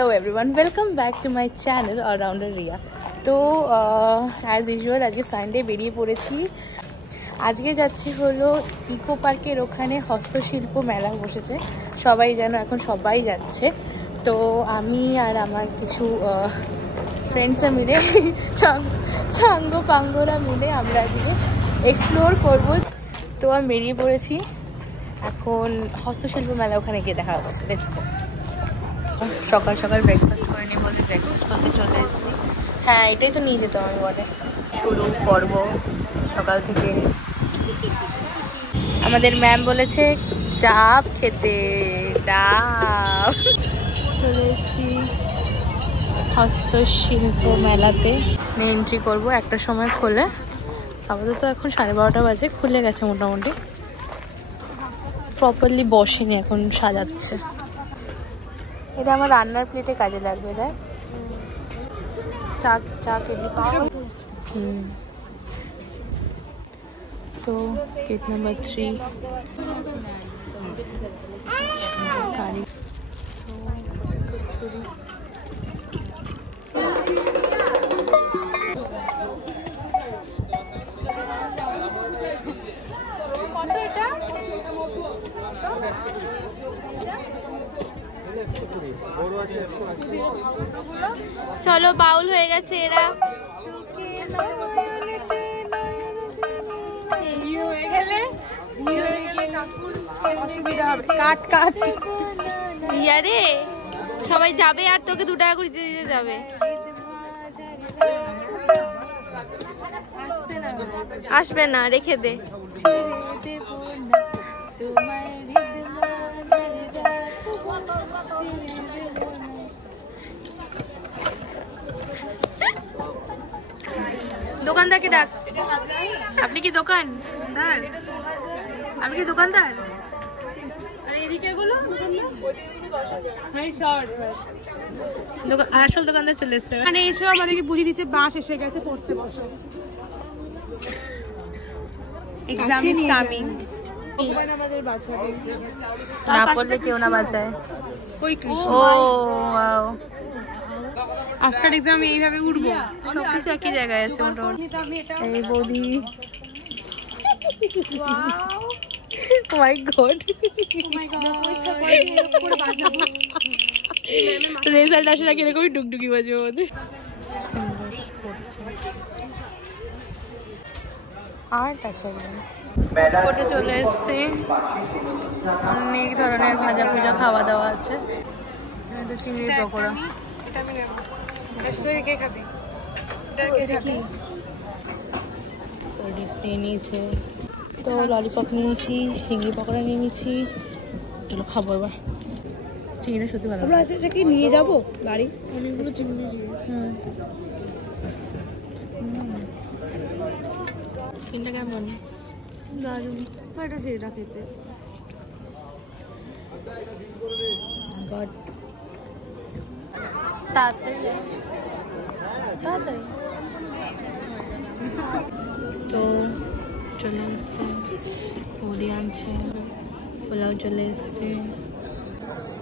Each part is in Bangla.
Hello everyone, welcome back to my channel All-Rounder Riya. তো অ্যাজ ইউজুয়াল আজকে সানডে বেরিয়ে পড়েছি। আজকে যাচ্ছি হলো ইকো পার্কের ওখানে হস্তশিল্প মেলা বসেছে, সবাই যেন এখন সবাই যাচ্ছে। তো আমি আর আমার কিছু ফ্রেন্ডসরা মিলে চাঙ্গ পাঙ্গরা মিলে আমরা আজকে এক্সপ্লোর করব। তো আমি বেরিয়ে পড়েছি, এখন হস্তশিল্প মেলা ওখানে গিয়ে দেখা হচ্ছে। Let's go. সকাল সকাল ব্রেকফাস্ট করে নিই বলে ব্রেকফাস্ট করতে চলে এসেছি। হ্যাঁ, এটাই তো নিয়ে যেতাম আমি বলে। শুরু পর্ব সকাল থেকে। আমাদের ম্যাম বলেছে ডাব খেতে, ডাব। চলে এসেছি হস্তশিল্প মেলাতে। এন্ট্রি করবো, একটা সময় খোলে, আপাতত এখন 12:30 বাজে। খুলে গেছে মোটামুটি, প্রপারলি বসেনি, এখন সাজাচ্ছে। এটা আমার রান্নার প্লেটে কাজে লাগবে। দেখ চা খেলি। তো গেট নাম্বার 3 গাড়ি। কত এটা? চলো, বাউল হয়ে গেছে এরা। ইয়ারে সবাই যাবে আর তোকে 2 টাকা করে দিতে যাবে। আসবে না, রেখে দে। দোকানদারকে ডাক। আপনি কি দোকানদার? আপনি কি দোকানদার? আসল দোকানদার চলে এসছে। মানে এসে আমাদেরকে বুঝিয়ে দিচ্ছে বাস এসে গেছে, পড়তে বসো। Exam is coming. আমাদের বাঁচাবে, না পড়লে কেউ না বাঁচায়। ও ওয়াও, আফটার এক্সাম এইভাবে উঠবো। সবকিছু একই জায়গায় আছে মোটামুটি। এই বৌদি, মাই গড, রেজাল্ট আসে না কিরকমই ডুগডুগি বাজবে ওদের। আর্ট আছে, কোর্টে চলে এসছি। অনেক ধরনের ভাজা ভুজা খাওয়া দাওয়া আছে। এটা চিংড়ির পকোড়া। নিয়েছে তো ললিপপ নিয়েছি, চিংড়ি পকোড়া নিয়ে নিয়েছি। চলো খাবো এবার। চিংড়ি সত্যি ভালো। আমরা এটা কি নিয়ে যাবো বাড়ি? অনেকগুলো চিংড়ি। চিংড়িটা কেমন? দারুণ। এটা সেটা খেতে তাড়াতাড়ি তো চলে এসছে। পুরি আনছে, পোলাও চলে এসছে।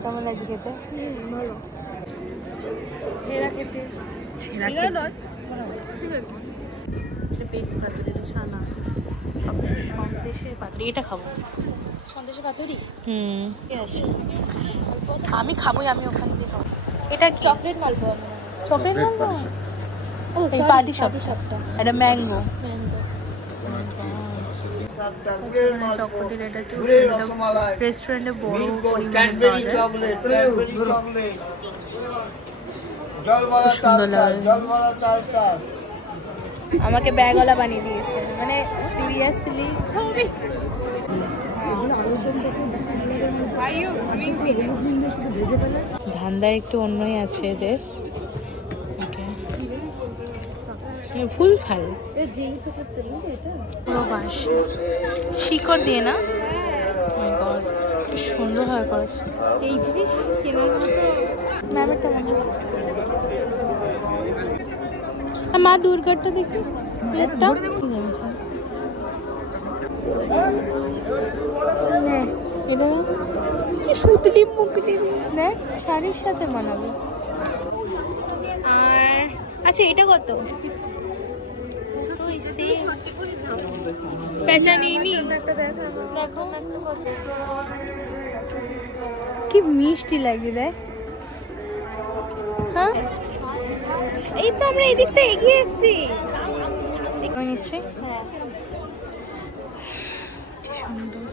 কেমন লাগছে খেতে? ভালো। সেরা খেতে, ঠিক আছে। পেট পাতুরি, এটা ছানা, সন্দেশের পাতুরি। এটা খাবো, সন্দেশের পাতুরি। ঠিক আছে, আমি খাবোই, আমি ওখান দিয়ে খাবো। এটা চকলেট মালপোয়া। চকলেট মালপোয়া? ও এই পার্টি শপটা। এটা ম্যাঙ্গো। রেস্টুরেন্টে বড় পরিমাণে পাওয়া যায়। সুন্দর লাগে। আমাকে ব্যাগওয়ালা বানিয়ে দিয়েছে, মানে সিরিয়াসলি। ধান্দা একটু অন্যই আছে এদের। ফুল খাল শিকড় দিয়ে না, সুন্দর হয় করেছে। এই জিনিস কেনার মতো ম্যামেরটা মনে হয়। মা দুর্গাটা দেখি, প্লেটটা এটা কি সুতলি মুতলি দেখ, শাড়ির সাথে মানাবে। আচ্ছা এটা কত? পেঁচা নিইনি, দেখো কি মিষ্টি লাগে দেখ। হ্যাঁ এই তো আমরা এদিকটা এগিয়ে এসেছি নিশ্চয়ই। সুন্দর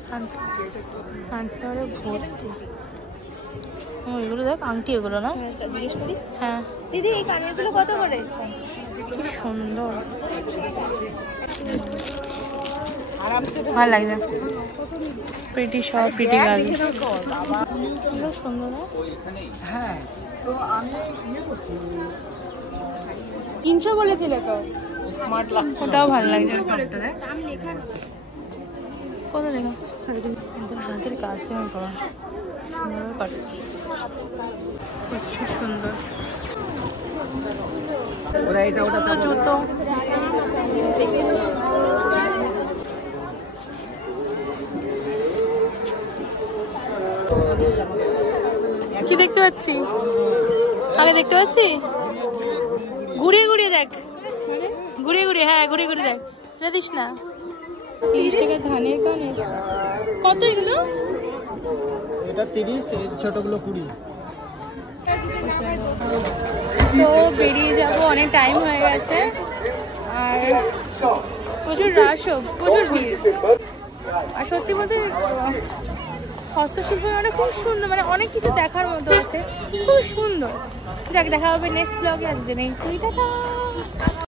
সানফ্লাওয়ারে ভর্তি। এগুলো দেখ আংটি, এগুলো না? জিজ্ঞেস করি। হ্যাঁ দিদি এই কানেরগুলো কত করে? কি সুন্দর, ভালো লাগছে। প্রিটি সব প্রিটি গার্ল, সুন্দর। হ্যাঁ তো আমি 300 বলেছিলে তো, ওটাও ভালো লাগছে। কত লেখা? হাতের কাছে করা প্রচুর সুন্দর জুতো। কি দেখতে পাচ্ছি? আগে দেখতে পাচ্ছি, ঘুরিয়ে ঘুরিয়ে দেখ, ঘুরিয়ে ঘুরিয়ে, হ্যাঁ ঘুরিয়ে ঘুরিয়ে দেখ। এটা দিস না। 30 টাকা ধানের কানের। কত এগুলো? এটা 30, ছোটগুলো 20। তো বেরিয়ে যাব, অনেক টাইম হয়ে গেছে আর প্রচুর রাশও, প্রচুর ভিড়। আর সত্যি বলতে হস্তশিল্প মানে খুব সুন্দর, মানে অনেক কিছু দেখার মতো আছে, খুব সুন্দর। যাক দেখা হবে নেক্সট ব্লগে। আজকে নেই 20 টাকা।